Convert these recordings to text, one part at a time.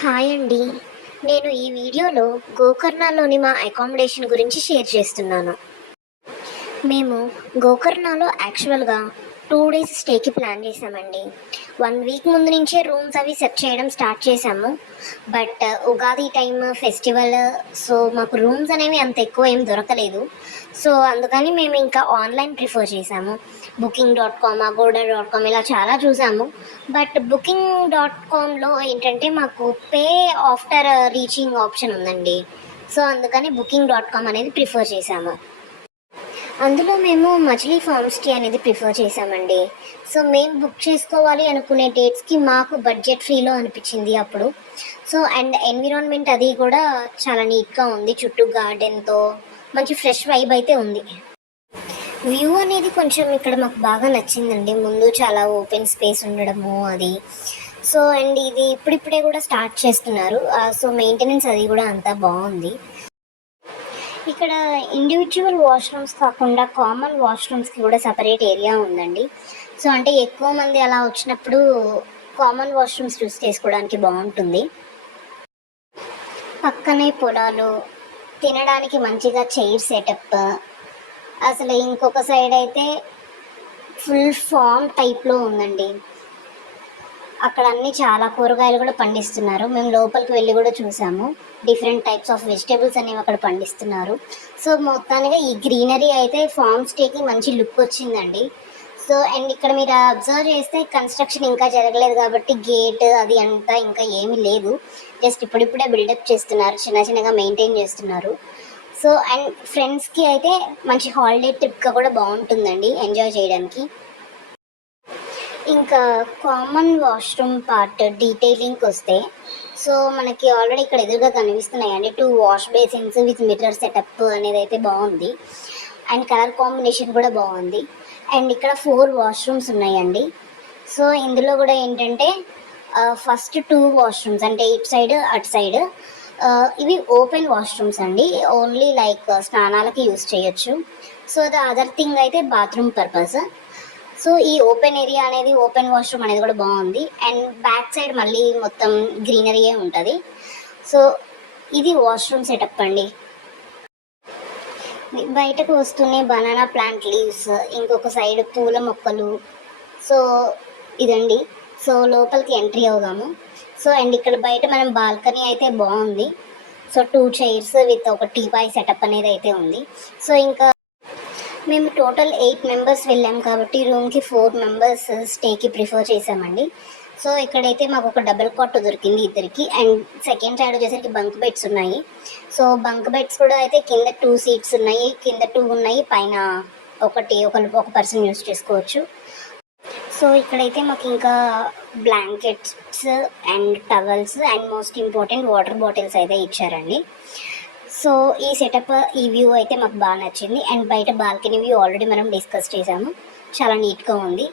Hi అండి. నేను ఈ వీడియోలో గోకర్ణలోని మా అకామిడేషన్ గురించి షేర్ చేస్తున్నాను. మేము గోకర్ణలో యాక్చువల్‌గా 2 డేస్ స్టేకి ప్లాన్ చేశామండి. 1 వీక్ ముందు నుంచే రూమ్స్ అవి సెర్చ్ చేయడం స్టార్ట్ చేశాము. But Ugadi time festival, so మాకు రూమ్స్ అనేవి అంత ఎక్కువ ఏం దొరకలేదు. సో అందుకని మేము ఇంకా ఆన్లైన్ ప్రిఫర్ చేశాము. బుకింగ్.com, అగోడా.com ఇలా చాలా చూసాము. బట్ బుకింగ్.comలో ఏంటంటే మాకు పే ఆఫ్టర్ రీచింగ్ ఆప్షన్ ఉందండి. సో అందుకని బుకింగ్.com అనేది ప్రిఫర్ చేశాము. అందులో మేము మచిలీ ఫార్మ్ స్టే అనేది ప్రిఫర్ చేసామండి. సో మేము బుక్ చేసుకోవాలి అనుకునే డేట్స్కి మాకు బడ్జెట్ ఫ్రీలో అనిపించింది అప్పుడు. సో అండ్ ఎన్విరాన్మెంట్ అది కూడా చాలా నీట్గా ఉంది, చుట్టూ గార్డెన్తో మంచి ఫ్రెష్ వైబ్ అయితే ఉంది. వ్యూ అనేది కొంచెం ఇక్కడ మాకు బాగా నచ్చిందండి. ముందు చాలా ఓపెన్ స్పేస్ ఉండడము అది. సో అండ్ ఇది ఇప్పుడిప్పుడే కూడా స్టార్ట్ చేస్తున్నారు. సో మెయింటెనెన్స్ అది కూడా అంతా బాగుంది. ఇక్కడ ఇండివిజువల్ వాష్రూమ్స్ కాకుండా కామన్ వాష్రూమ్స్కి కూడా సపరేట్ ఏరియా ఉందండి. సో అంటే ఎక్కువ మంది అలా వచ్చినప్పుడు కామన్ వాష్రూమ్స్ యూస్ చేసుకోవడానికి బాగుంటుంది. పక్కనే పొలాలు, తినడానికి మంచిగా చైర్ సెటప్. అసలు ఇంకొక సైడ్ అయితే ఫుల్ ఫామ్ టైప్లో ఉందండి. అక్కడ అన్ని చాలా కూరగాయలు కూడా పండిస్తున్నారు. మేము లోపలికి వెళ్ళి కూడా చూసాము. డిఫరెంట్ టైప్స్ ఆఫ్ వెజిటేబుల్స్ అనేవి అక్కడ పండిస్తున్నారు. సో మొత్తానికి ఈ గ్రీనరీ అయితే ఫార్మ్ స్టేకి మంచి లుక్ వచ్చిందండి. సో అండ్ ఇక్కడ మీరు అబ్జర్వ్ చేస్తే కన్స్ట్రక్షన్ ఇంకా జరగలేదు కాబట్టి గేట్ అది అంతా ఇంకా ఏమీ లేదు. జస్ట్ ఇప్పుడిప్పుడే బిల్డప్ చేస్తున్నారు, చిన్న చిన్నగా మెయింటైన్ చేస్తున్నారు. సో అండ్ ఫ్రెండ్స్కి అయితే మంచి హాలిడే ట్రిప్గా కూడా బాగుంటుందండి ఎంజాయ్ చేయడానికి. ఇంకా కామన్ వాష్రూమ్ పార్ట్ డీటెయిలింగ్కి వస్తే, సో మనకి ఆల్రెడీ ఇక్కడ ఎదురుగా కనిపిస్తున్నాయండి 2 wash basins with mirror setup అనేది అయితే బాగుంది. అండ్ కలర్ కాంబినేషన్ కూడా బాగుంది. అండ్ ఇక్కడ 4 వాష్రూమ్స్ ఉన్నాయండి. సో ఇందులో కూడా ఏంటంటే ఫస్ట్ 2 వాష్రూమ్స్ అంటే ఇటు సైడ్ అటు సైడ్ ఇవి ఓపెన్ వాష్రూమ్స్ అండి. ఓన్లీ లైక్ స్నానాలకి యూస్ చేయొచ్చు. సో ద అదర్ థింగ్ అయితే బాత్రూమ్ పర్పస్. సో ఈ ఓపెన్ ఏరియా అనేది ఓపెన్ వాష్రూమ్ అనేది కూడా బాగుంది. అండ్ బ్యాక్ సైడ్ మళ్ళీ మొత్తం గ్రీనరీయే ఉంటుంది. సో ఇది వాష్రూమ్ సెటప్ అండి. బయటకు వస్తూనే బనానా ప్లాంట్ లీవ్స్, ఇంకొక సైడ్ పూల మొక్కలు. సో ఇదండి. సో లోపలికి ఎంట్రీ అవుదాము. సో అండ్ ఇక్కడ బయట మనం బాల్కనీ అయితే బాగుంది. సో 2 చైర్స్ విత్ ఒక టీపాయ్ సెటప్ అనేది అయితే ఉంది. సో ఇంకా మేము టోటల్ 8 మెంబర్స్ వెళ్ళాం కాబట్టి రూమ్కి 4 మెంబర్స్ స్టేకి ప్రిఫర్ చేసామండి. సో ఇక్కడైతే మాకు ఒక డబుల్ కాట్ దొరికింది ఇద్దరికి. అండ్ సెకండ్ సైడ్ వచ్చేసరికి బంక్ బెడ్స్ ఉన్నాయి. సో బంక్ బెడ్స్ కూడా అయితే కింద 2 సీట్స్ ఉన్నాయి, కింద 2 ఉన్నాయి, పైన ఒక పర్సన్ యూస్ చేసుకోవచ్చు. సో ఇక్కడైతే మాకు ఇంకా blankets and towels and most important water bottles అయితే ఇచ్చారండి. సో ఈ సెటప్, ఈ వ్యూ అయితే మాకు బాగా నచ్చింది. అండ్ బయట బాల్కనీ వ్యూ ఆల్రెడీ మనం డిస్కస్ చేసాము, చాలా నీట్గా ఉంది.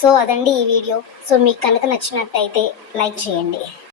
సో అదండి ఈ వీడియో. సో మీకు కనుక నచ్చినట్టయితే లైక్ చేయండి.